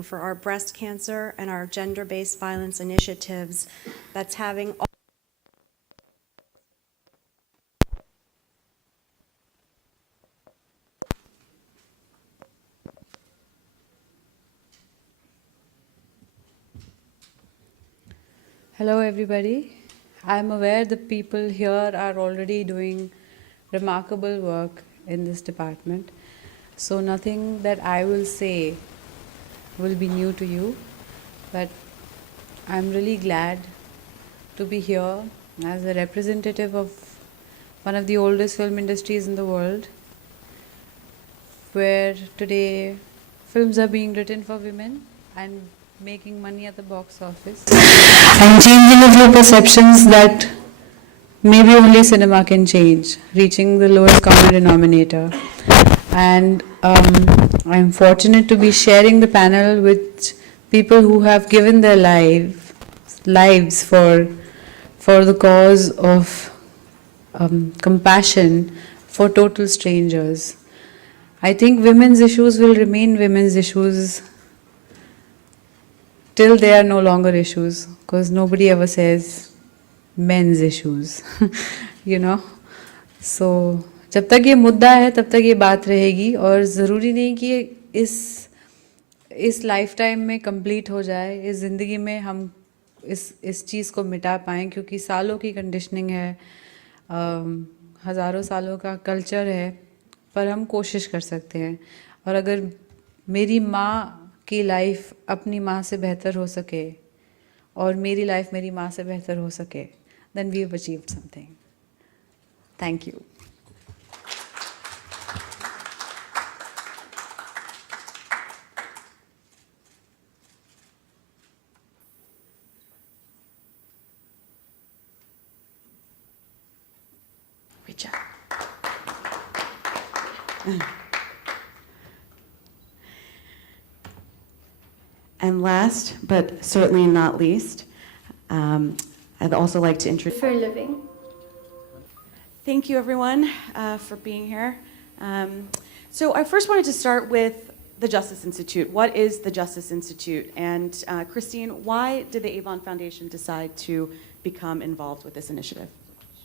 for our breast cancer and our gender-based violence initiatives that's having Hello everybody. I am aware the people here are already doing remarkable work in this department. So nothing that I will say will be new to you, but I'm really glad to be here as a representative of one of the oldest film industries in the world, where today films are being written for women and making money at the box office and changing a few perceptions that maybe only cinema can change, reaching the lowest common denominator. And I'm fortunate to be sharing the panel with people who have given their lives for the cause of compassion for total strangers. I think women's issues will remain women's issues till they are no longer issues, because nobody ever says men's issues, you know. So जब तक ये मुद्दा है तब तक ये बात रहेगी, और ज़रूरी नहीं कि इस लाइफ टाइम में कंप्लीट हो जाए, इस ज़िंदगी में हम इस चीज़ को मिटा पाएँ, क्योंकि सालों की कंडीशनिंग है, हज़ारों सालों का कल्चर है, पर हम कोशिश कर सकते हैं. और अगर मेरी माँ की लाइफ अपनी माँ से बेहतर हो सके और मेरी लाइफ मेरी माँ से बेहतर हो सके, then we have achieved something. Thank you. Richa. And last, but certainly not least, I'd also like to introduce... For a living. Thank you, everyone, for being here. So I first wanted to start with the Justice Institute. What is the Justice Institute? And Christine, why did the Avon Foundation decide to become involved with this initiative?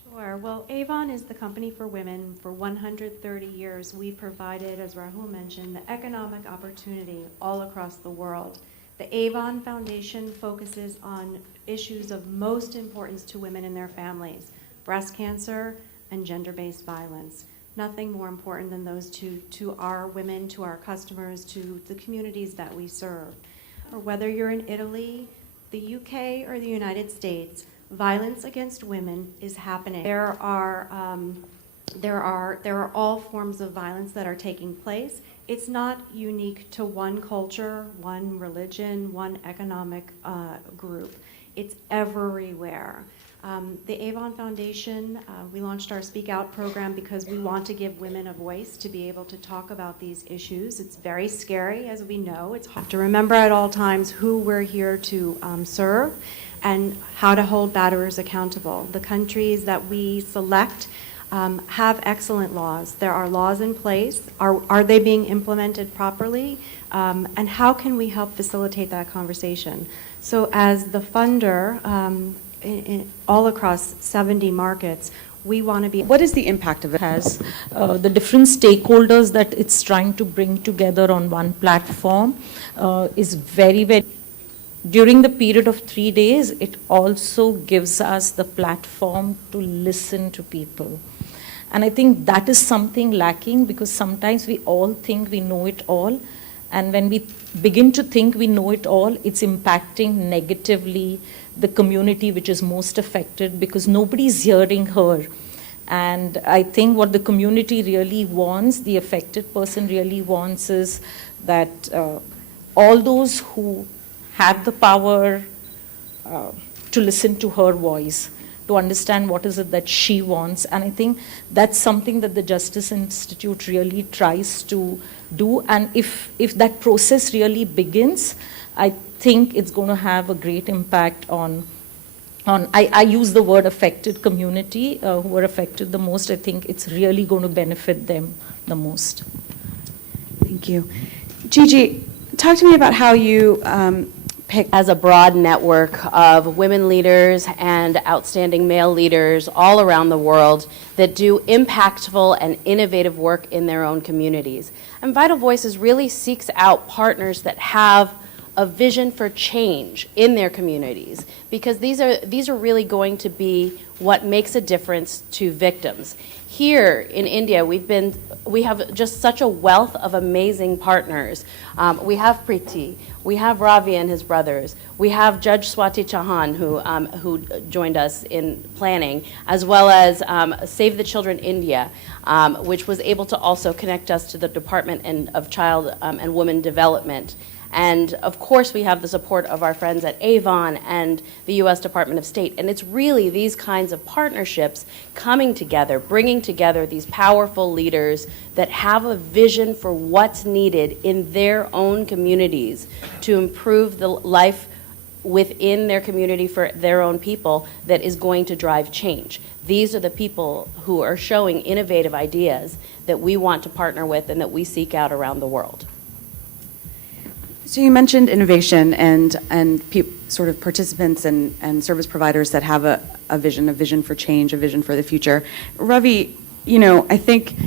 Sure. Well, Avon is the company for women. For 130 years, we provided, as Rahul mentioned, the economic opportunity all across the world. The Avon Foundation focuses on issues of most importance to women and their families: breast cancer and gender-based violence. Nothing more important than those two to our women, to our customers, to the communities that we serve. Or whether you're in Italy, the UK, or the United States, violence against women is happening. There are all forms of violence that are taking place. It's not unique to one culture, one religion, one economic group. It's everywhere. The Avon Foundation, we launched our Speak Out program because we want to give women a voice to be able to talk about these issues. It's very scary, as we know. It's hard to remember at all times who we're here to serve and how to hold batterers accountable. The countries that we select have excellent laws. There are laws in place. Are they being implemented properly? And how can we help facilitate that conversation? So as the funder, all across 70 markets, we want to be... What is the impact of it? Has the different stakeholders that it's trying to bring together on one platform is very, very... During the period of 3 days, it also gives us the platform to listen to people. And I think that is something lacking, because sometimes we all think we know it all. And when we begin to think we know it all, it's impacting negatively the community which is most affected, because nobody's hearing her. And I think what the community really wants, the affected person really wants, is that all those who have the power to listen to her voice, to understand what is it that she wants. And I think that's something that the Justice Institute really tries to do. And if that process really begins, I think it's going to have a great impact on I use the word affected community, who are affected the most. I think it's really going to benefit them the most. Thank you. Gigi, talk to me about how you pick. As a broad network of women leaders and outstanding male leaders all around the world that do impactful and innovative work in their own communities. And Vital Voices really seeks out partners that have a vision for change in their communities, because these are really going to be what makes a difference to victims. Here in India, we have just such a wealth of amazing partners. We have Preeti, we have Ravi and his brothers, we have Judge Swati Chauhan, who joined us in planning, as well as Save the Children India, which was able to also connect us to the Department of Child and Women Development. And of course, we have the support of our friends at Avon and the U.S. Department of State. And it's really these kinds of partnerships coming together, bringing together these powerful leaders that have a vision for what's needed in their own communities to improve the life within their community for their own people that is going to drive change. These are the people who are showing innovative ideas that we want to partner with and that we seek out around the world. So you mentioned innovation and sort of participants and service providers that have a vision for change, a vision for the future. Ravi, I think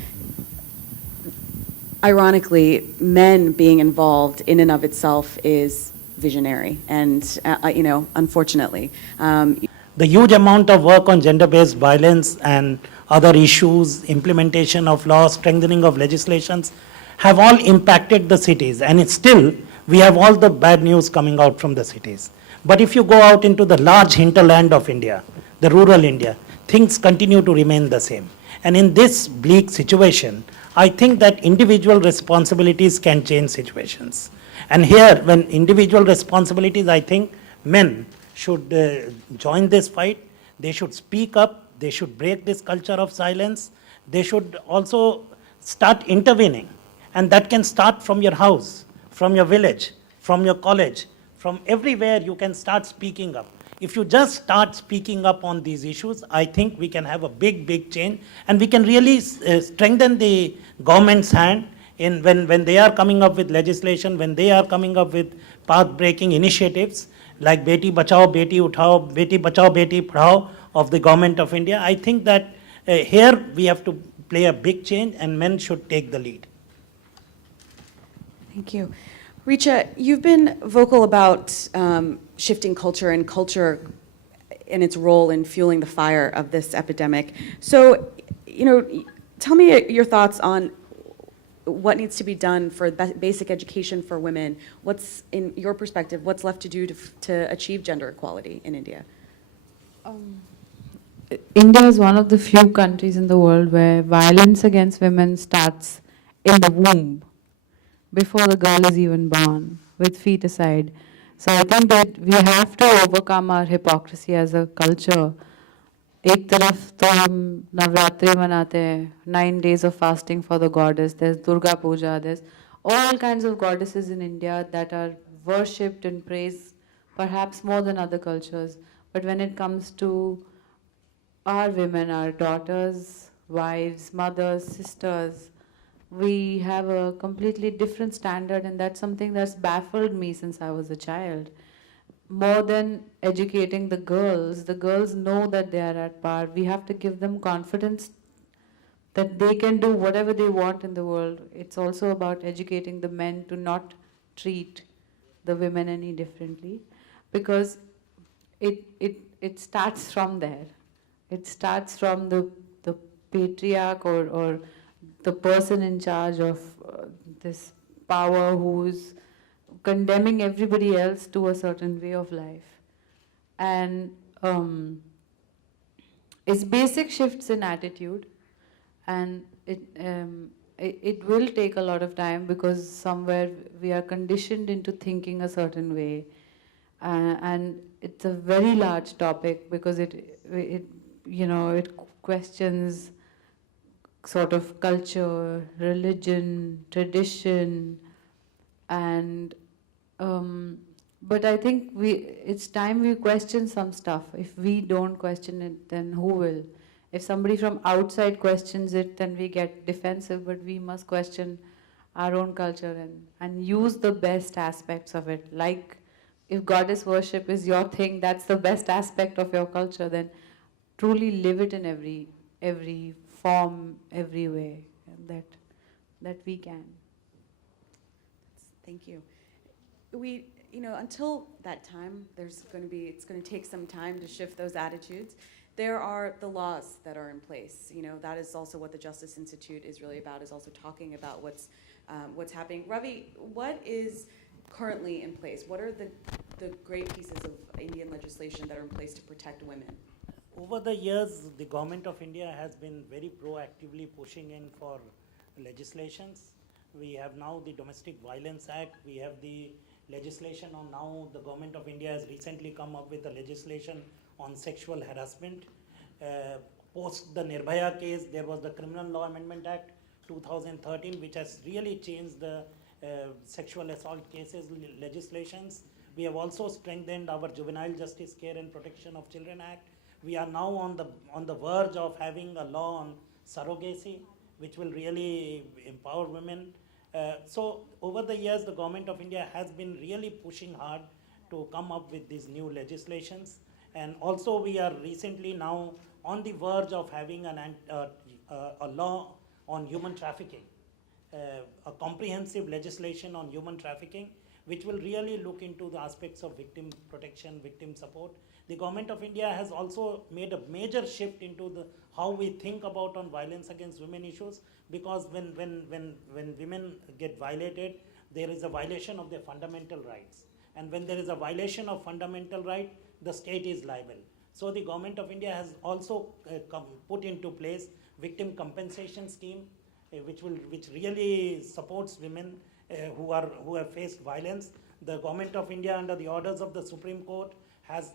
ironically, men being involved in and of itself is visionary, and unfortunately. The huge amount of work on gender-based violence and other issues, implementation of laws, strengthening of legislations, have all impacted the cities, and it's still, we have all the bad news coming out from the cities. But if you go out into the large hinterland of India, the rural India, things continue to remain the same. And in this bleak situation, I think that individual responsibilities can change situations. And here, when individual responsibilities, I think men should join this fight. They should speak up. They should break this culture of silence. They should also start intervening. And that can start from your house, from your village, from your college, from everywhere you can start speaking up. If you just start speaking up on these issues, I think we can have a big change, and we can really strengthen the government's hand in when they are coming up with legislation, when they are coming up with path-breaking initiatives like Beti Bachao, Beti Uthao, Beti Bachao, Beti Padhao of the government of India. I think that here we have to play a big change, and men should take the lead. Thank you. Richa, you've been vocal about shifting culture and culture in its role in fueling the fire of this epidemic. So, tell me your thoughts on what needs to be done for basic education for women. What's, in your perspective, what's left to do to achieve gender equality in India? India is one of the few countries in the world where violence against women starts in the womb, before the girl is even born, with feet aside. So I think that we have to overcome our hypocrisy as a culture. एक तरफ तो हम नवरात्रि मनाते हैं, 9 days of fasting for the goddess. There's Durga Puja. There's all kinds of goddesses in India that are worshipped and praised, perhaps more than other cultures. But when it comes to our women, our daughters, wives, mothers, sisters, we have a completely different standard, and that's something that's baffled me since I was a child. More than educating the girls know that they are at par. We have to give them confidence that they can do whatever they want in the world. It's also about educating the men to not treat the women any differently, because it starts from there. It starts from the patriarch or the person in charge of this power who's condemning everybody else to a certain way of life. And it's basic shifts in attitude, and it will take a lot of time, because somewhere we are conditioned into thinking a certain way. And it's a very large topic, because it questions sort of culture, religion, tradition, and but I think it's time we question some stuff. If we don't question it, then who will? If somebody from outside questions it, then we get defensive, but we must question our own culture and use the best aspects of it. Like if goddess worship is your thing, that's the best aspect of your culture, then truly live it in every form, every way that we can. Thank you. We, until that time, it's going to take some time to shift those attitudes. There are the laws that are in place. That is also what the Justice Institute is really about, is also talking about what's happening. Ravi, what is currently in place? What are the great pieces of Indian legislation that are in place to protect women? Over the years, the government of India has been very proactively pushing in for legislations. We have now the Domestic Violence Act. We have the legislation on now. The government of India has recently come up with a legislation on sexual harassment. Post the Nirbhaya case, there was the Criminal Law Amendment Act 2013, which has really changed the sexual assault cases legislations. We have also strengthened our Juvenile Justice Care and Protection of Children Act. We are now on the verge of having a law on surrogacy, which will really empower women. So over the years, the government of India has been really pushing hard to come up with these new legislations. And also we are recently now on the verge of having a law on human trafficking, a comprehensive legislation on human trafficking, which will really look into the aspects of victim protection, victim support. The government of India has also made a major shift into how we think about on violence against women issues, because when women get violated, there is a violation of their fundamental rights. And when there is a violation of fundamental right, the state is liable. So the government of India has also put into place victim compensation scheme, which really supports women who have faced violence. The government of India, under the orders of the Supreme Court, has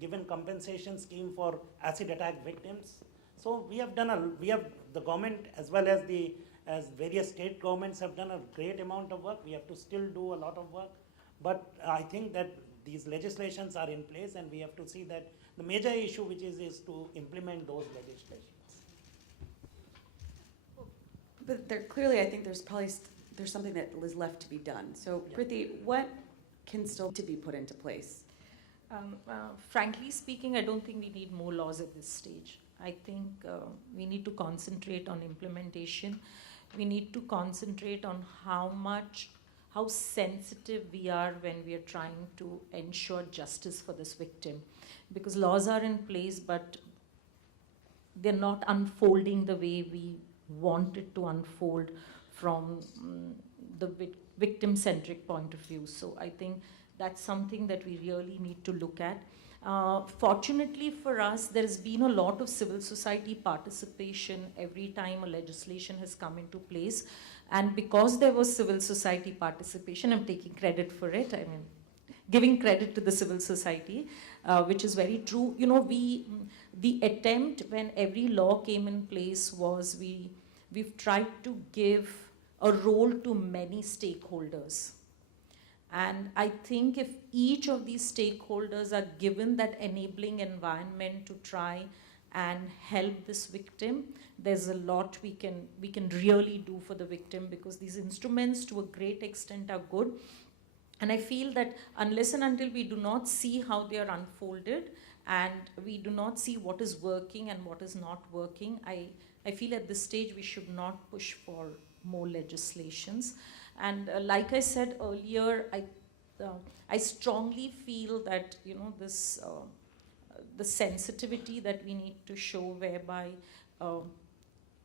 given compensation scheme for acid attack victims. So the government as well as various state governments have done a great amount of work. We have to still do a lot of work, but I think that these legislations are in place, and we have to see that the major issue which is to implement those legislations. But clearly, I think there's something that is left to be done. So, Prithi, what can still to be put into place? Frankly speaking, I don't think we need more laws at this stage. I think we need to concentrate on implementation. We need to concentrate on how sensitive we are when we are trying to ensure justice for this victim. Because laws are in place, but they're not unfolding the way we want it to unfold from the victim-centric point of view. So I think that's something that we really need to look at. Fortunately for us, there has been a lot of civil society participation every time a legislation has come into place. And because there was civil society participation, I'm taking credit for it. I mean, giving credit to the civil society, which is very true. The attempt when every law came in place was we've tried to give a role to many stakeholders. And I think if each of these stakeholders are given that enabling environment to try and help this victim, there's a lot we can really do for the victim, because these instruments to a great extent are good. And I feel that unless and until we do not see how they are unfolded and we do not see what is working and what is not working, I feel at this stage we should not push for more legislations. And like I said earlier, I strongly feel that this the sensitivity that we need to show, whereby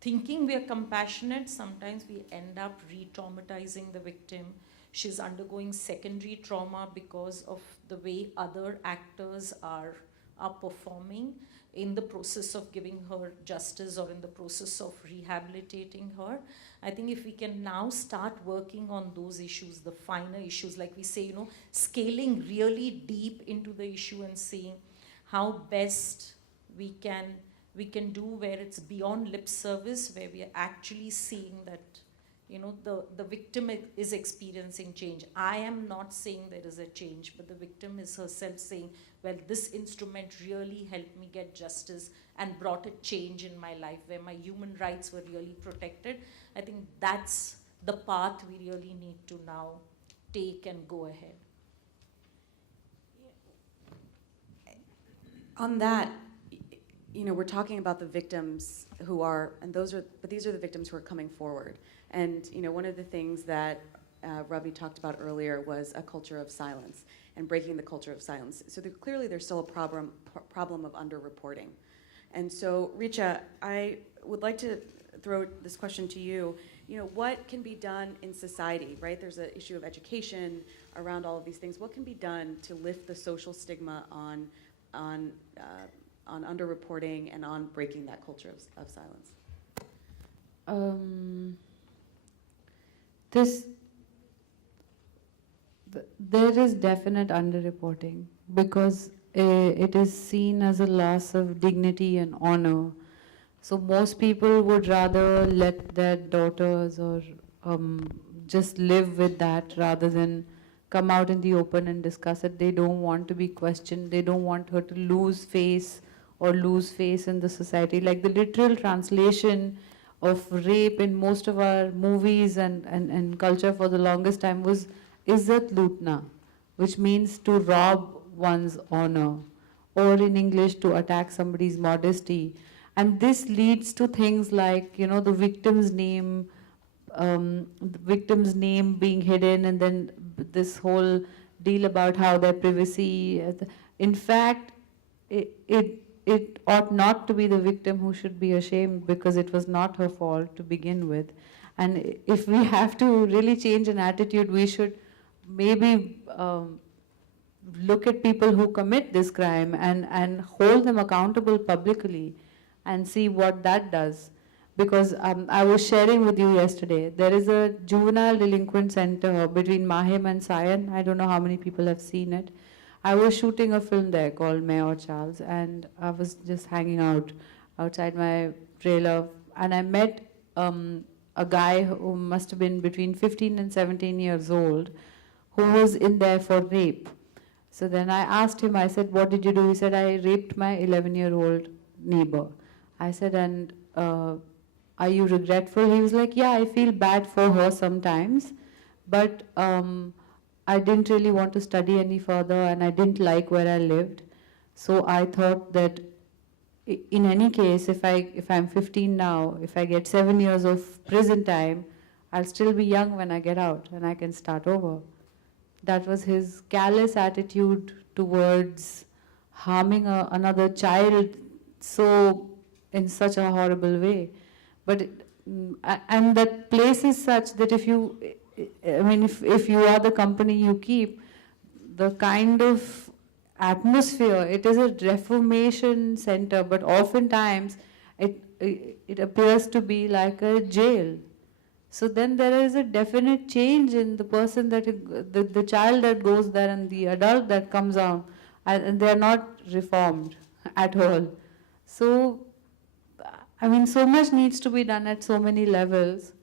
thinking we are compassionate, sometimes we end up re-traumatizing the victim. She's undergoing secondary trauma because of the way other actors are performing in the process of giving her justice or in the process of rehabilitating her. I think if we can now start working on those issues, the finer issues, like we say, scaling really deep into the issue and seeing how best we can do where it's beyond lip service, where we are actually seeing that the victim is experiencing change. I am not saying there is a change, but the victim is herself saying, well, this instrument really helped me get justice and brought a change in my life where my human rights were really protected. I think that's the path we really need to now take and go ahead. On that, we're talking about the victims who are, but these are the victims who are coming forward. And, one of the things that Ravi talked about earlier was a culture of silence and breaking the culture of silence. So clearly there's still a problem of underreporting. And so, Richa, I would like to throw this question to you. What can be done in society, right? There's an issue of education around all of these things. What can be done to lift the social stigma on underreporting and on breaking that culture of silence? There is definite underreporting because it is seen as a loss of dignity and honor. So most people would rather let their daughters or just live with that rather than come out in the open and discuss it. They don't want to be questioned. They don't want her to lose face in the society. Like the literal translation of rape in most of our movies and culture for the longest time was Izzat Lutna, which means to rob one's honor, or in English, to attack somebody's modesty. And this leads to things like, the victim's name being hidden, and then this whole deal about how their privacy. In fact, it ought not to be the victim who should be ashamed because it was not her fault to begin with. And if we have to really change an attitude, we should maybe look at people who commit this crime and hold them accountable publicly and see what that does. Because I was sharing with you yesterday, there is a juvenile delinquent center between Mahim and Sion. I don't know how many people have seen it. I was shooting a film there called Mayor Charles, and I was just hanging out outside my trailer, and I met a guy who must have been between 15 and 17 years old, who was in there for rape. So then I asked him, I said, what did you do? He said, I raped my 11-year-old neighbor. I said, and are you regretful? He was like, yeah, I feel bad for her sometimes, but I didn't really want to study any further and I didn't like where I lived. So I thought that in any case, if I'm 15 now, if I get 7 years of prison time, I'll still be young when I get out and I can start over. That was his callous attitude towards harming another child in such a horrible way. But and that place is such that if you are the company you keep, the kind of atmosphere, it is a reformation center, but oftentimes it appears to be like a jail. So then there is a definite change in the person the child that goes there and the adult that comes out, and they are not reformed at all. So, so much needs to be done at so many levels,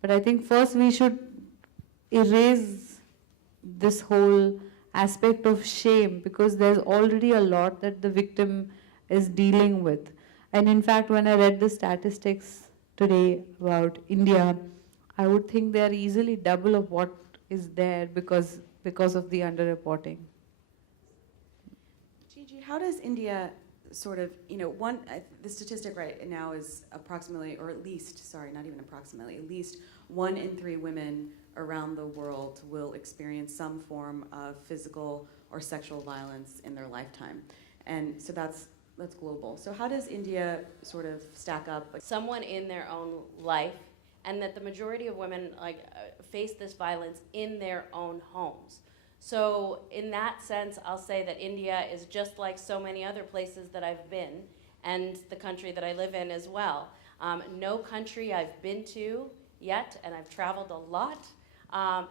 but I think first we should erase this whole aspect of shame, because there's already a lot that the victim is dealing with. And in fact, when I read the statistics today about India, I would think they are easily double of what is there because of the underreporting. Gigi, how does India sort of, the statistic right now is approximately, or at least, sorry, not even approximately, at least 1 in 3 women around the world will experience some form of physical or sexual violence in their lifetime. And so that's global. So how does India sort of stack up? Someone in their own life, and that the majority of women face this violence in their own homes. So in that sense, I'll say that India is just like so many other places that I've been, and the country that I live in as well. No country I've been to yet, and I've traveled a lot,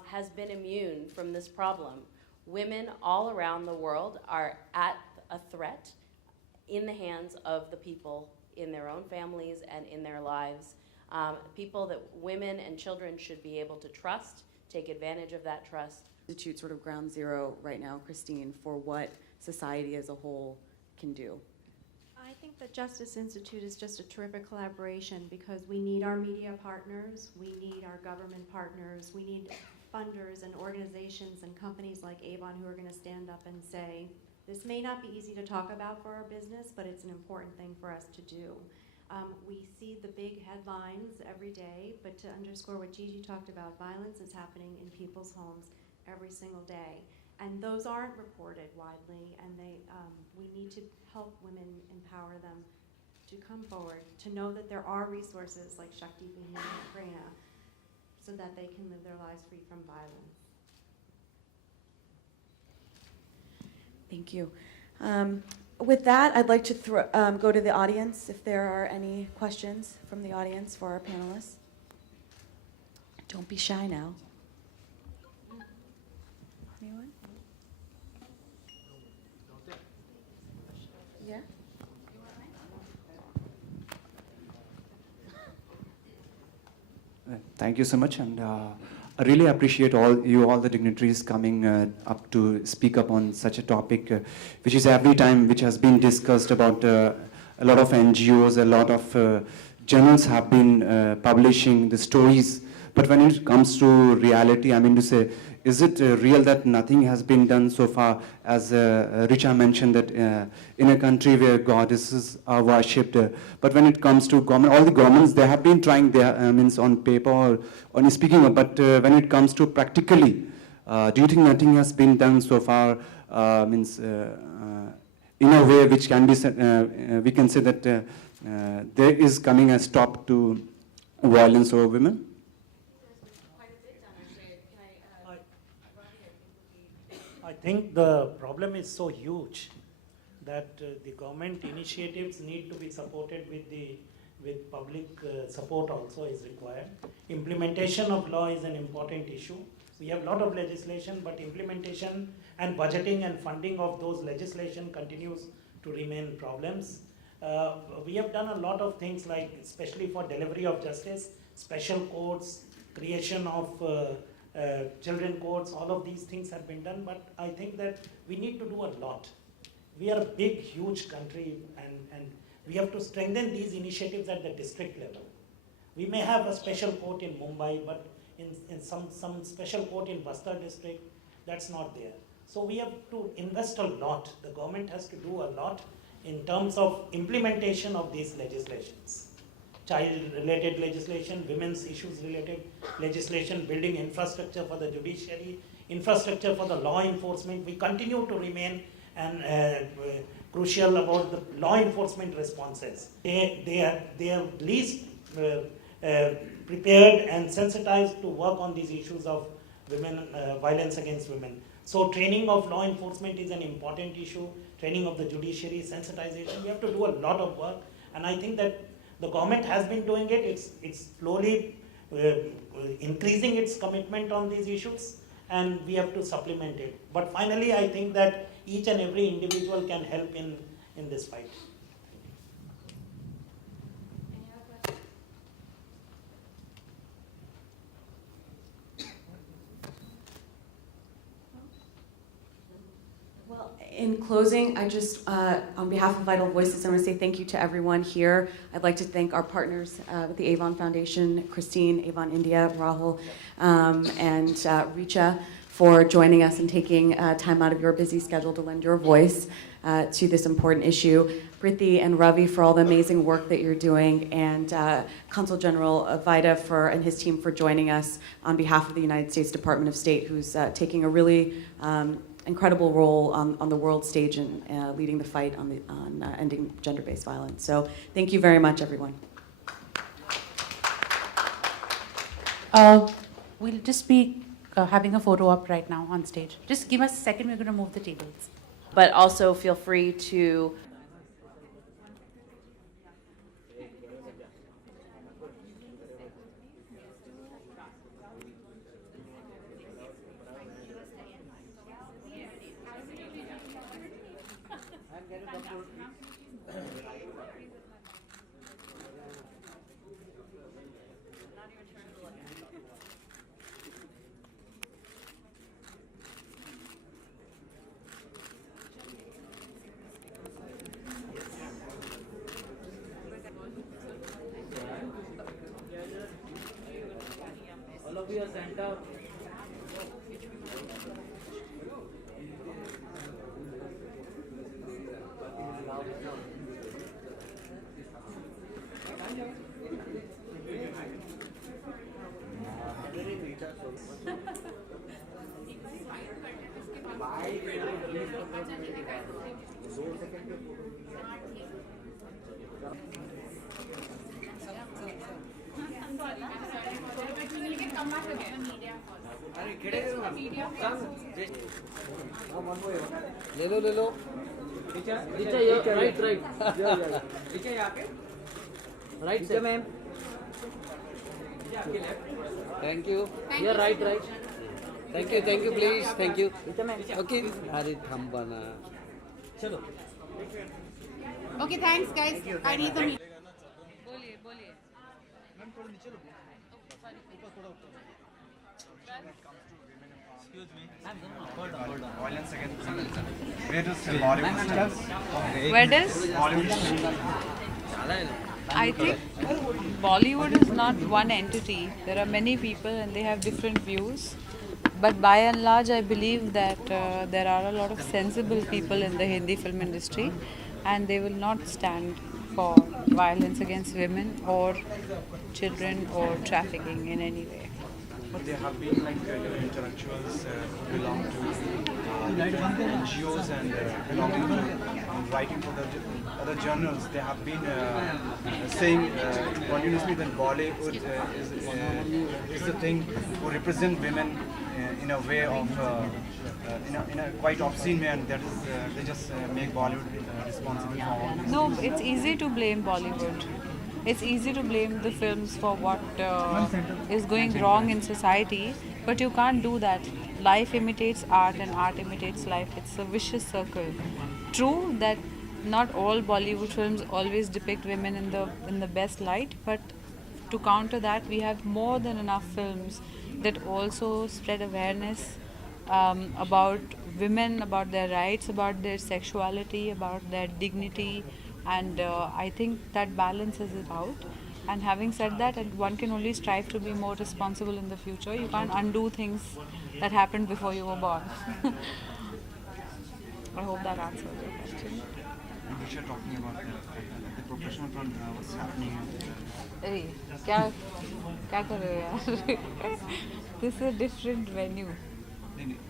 has been immune from this problem. Women all around the world are at a threat in the hands of the people in their own families and in their lives. People that women and children should be able to trust, take advantage of that trust. Institute sort of ground zero right now, Christine, for what society as a whole can do. I think the Justice Institute is just a terrific collaboration because we need our media partners, we need our government partners, we need funders and organizations and companies like Avon who are going to stand up and say, this may not be easy to talk about for our business, but it's an important thing for us to do. We see the big headlines every day, but to underscore what Gigi talked about, violence is happening in people's homes every single day. And those aren't reported widely, and we need to help women, empower them to come forward, to know that there are resources like Shakti Bhima and Kareena, so that they can live their lives free from violence. Thank you. With that, I'd like to go to the audience if there are any questions from the audience for our panelists. Don't be shy now. Anyone? Yeah? Thank you so much, and I really appreciate all the dignitaries coming up to speak up on such a topic, which is every time which has been discussed about a lot of NGOs, a lot of journals have been publishing the stories, but when it comes to reality, I mean to say, is it real that nothing has been done so far? As Richa mentioned that in a country where goddesses are worshipped, but when it comes to government, all the governments, they have been trying their means on paper or on speaking of, but when it comes to practically, do you think nothing has been done so far? Means in a way which can be said, we can say that there is coming a stop to violence over women. I think the problem is so huge that the government initiatives need to be supported with public support also is required. Implementation of law is an important issue. We have a lot of legislation, but implementation and budgeting and funding of those legislation continues to remain problems. We have done a lot of things, like especially for delivery of justice, special courts, creation of children courts, all of these things have been done, but I think that we need to do a lot. We are a big, huge country, and we have to strengthen these initiatives at the district level. We may have a special court in Mumbai, but in some special court in Bastar district, that's not there. So we have to invest a lot. The government has to do a lot in terms of implementation of these legislations. Child-related legislation, women's issues-related legislation, building infrastructure for the judiciary, infrastructure for the law enforcement. We continue to remain crucial about the law enforcement responses. They are least prepared and sensitized to work on these issues of women, violence against women. So training of law enforcement is an important issue, training of the judiciary, sensitization. We have to do a lot of work, and I think that the government has been doing it. It's slowly increasing its commitment on these issues, and we have to supplement it. But finally, I think that each and every individual can help in this fight. In closing, I just, on behalf of Vital Voices, I want to say thank you to everyone here. I'd like to thank our partners with the Avon Foundation, Christine, Avon India, Rahul, and Richa for joining us and taking time out of your busy schedule to lend your voice to this important issue. Prithi and Ravi for all the amazing work that you're doing, and Consul General Vida and his team for joining us on behalf of the United States Department of State, who's taking a really incredible role on the world stage and leading the fight on ending gender-based violence. So thank you very much, everyone. We'll just be having a photo up right now on stage. Just give us a second, we're going to move the tables. But also feel free to ले लो Richa right right से ma'am thank you यार right thank you please thank you okay अरे थम बना चलो Okay, thanks guys. I need the meeting. बोलिए Where does Bollywood Where does? I think Bollywood is not one entity. There are many people and they have different views. But by and large, I believe that there are a lot of sensible people in the Hindi film industry, and they will not stand for violence against women or children or trafficking in any way. But there have been like intellectuals who belong to NGOs and belonging to writing for the other journals. They have been saying continuously that Bollywood is the thing who represent women in a way of in a quite obscene way, and that is they just make Bollywood responsible for all this. No, it's easy to blame Bollywood. It's easy to blame the films for what is going wrong in society, but you can't do that. Life imitates art and art imitates life. It's a vicious circle. True that not all Bollywood films always depict women in the best light, but to counter that, we have more than enough films that also spread awareness about women, about their rights, about their sexuality, about their dignity, and I think that balances it out. And having said that, and one can only strive to be more responsible in the future. You can't undo things that happened before you were born. I hope that answers your question. Which are talking about the professional front, what's happening. Hey, क्या कर रहे हो यार? This is a different venue.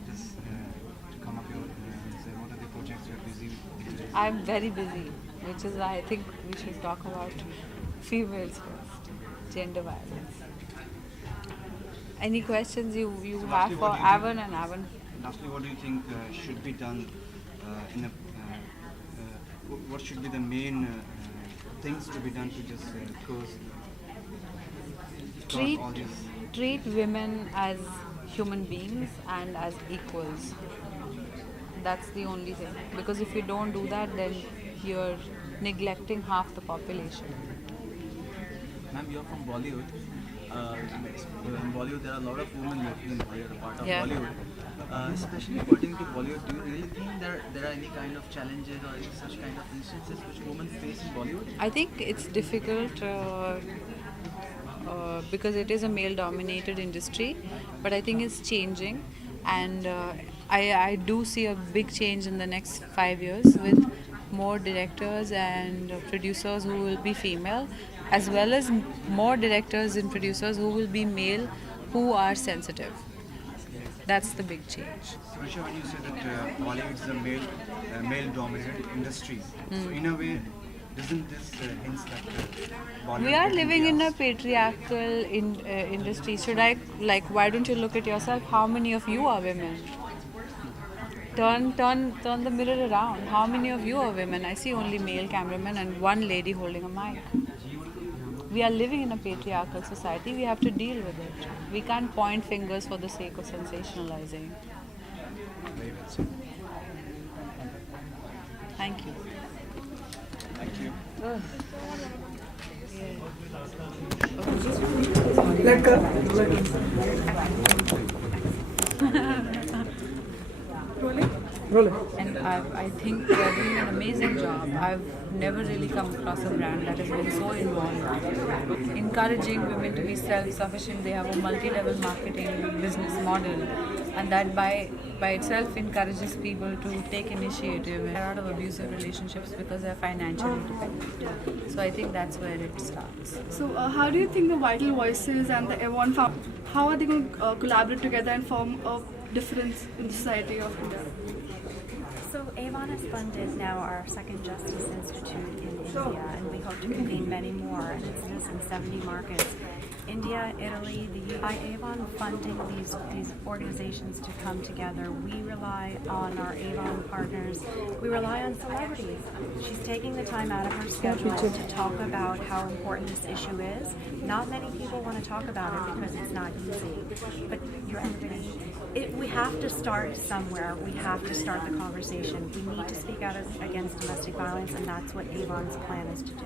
Just to come up here and say what are the projects you're busy with? I'm very busy, which is why I think we should talk about females first, gender violence. Any questions you So have lastly, for what do you Avan and Avan? Lastly, what do you think should be done in a what should be the main things to be done to just cause all these? Treat women as human beings and as equals. That's the only thing. Because if you don't do that, then you're neglecting half the population. Ma'am, you're from Bollywood. In Bollywood, there are a lot of women working in Bollywood, a part of Yeah. Bollywood. Especially pertaining to Bollywood, do you really think there are any kind of challenges or such kind of instances which women face in Bollywood? I think it's difficult because it is a male-dominated industry, but I think it's changing, and I do see a big change in the next 5 years with more directors and producers who will be female, as well as more directors and producers who will be male, who are sensitive. That's the big change. Richa, when you say that Bollywood is a male-dominated industry, so in a way, doesn't this hints that Bollywood? We are getting living in a biased? patriarchal industry. Why don't you look at yourself? How many of you are women? Turn the mirror around. How many of you are women? I see only male cameramen and one lady holding a mic. We are living in a patriarchal society. We have to deal with it. We can't point fingers for the sake of sensationalizing. Very well said. Thank you. Thank you. And I think they are doing an amazing job. I've never really come across a brand that has been so involved, encouraging women to be self-sufficient. They have a multi-level marketing business model, and that by itself encourages people to take initiative and get out of abusive relationships because they're financially dependent. So I think that's where it starts. So how do you think the Vital Voices and the Avon Found, how are they going to collaborate together and form a difference in the society of India? So Avon has funded now our second Justice Institute in India, and we hope to convene many more, and it's just in 70 markets. India, Italy, the by Avon funding these organizations to come together, we rely on our Avon partners. We rely on celebrities. She's taking the time out of her schedule to talk about how important this issue is. Not many people want to talk about it because it's not easy. But we have to start somewhere. We have to start the conversation. We need to speak out against domestic violence, and that's what Avon's plan is to do.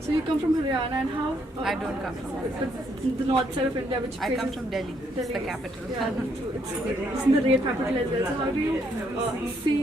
So you come from Haryana, and how? I don't come from Haryana. The north side of India, which I come from Delhi. It's the capital. Yeah, it's in the rape capital as well. So how do you see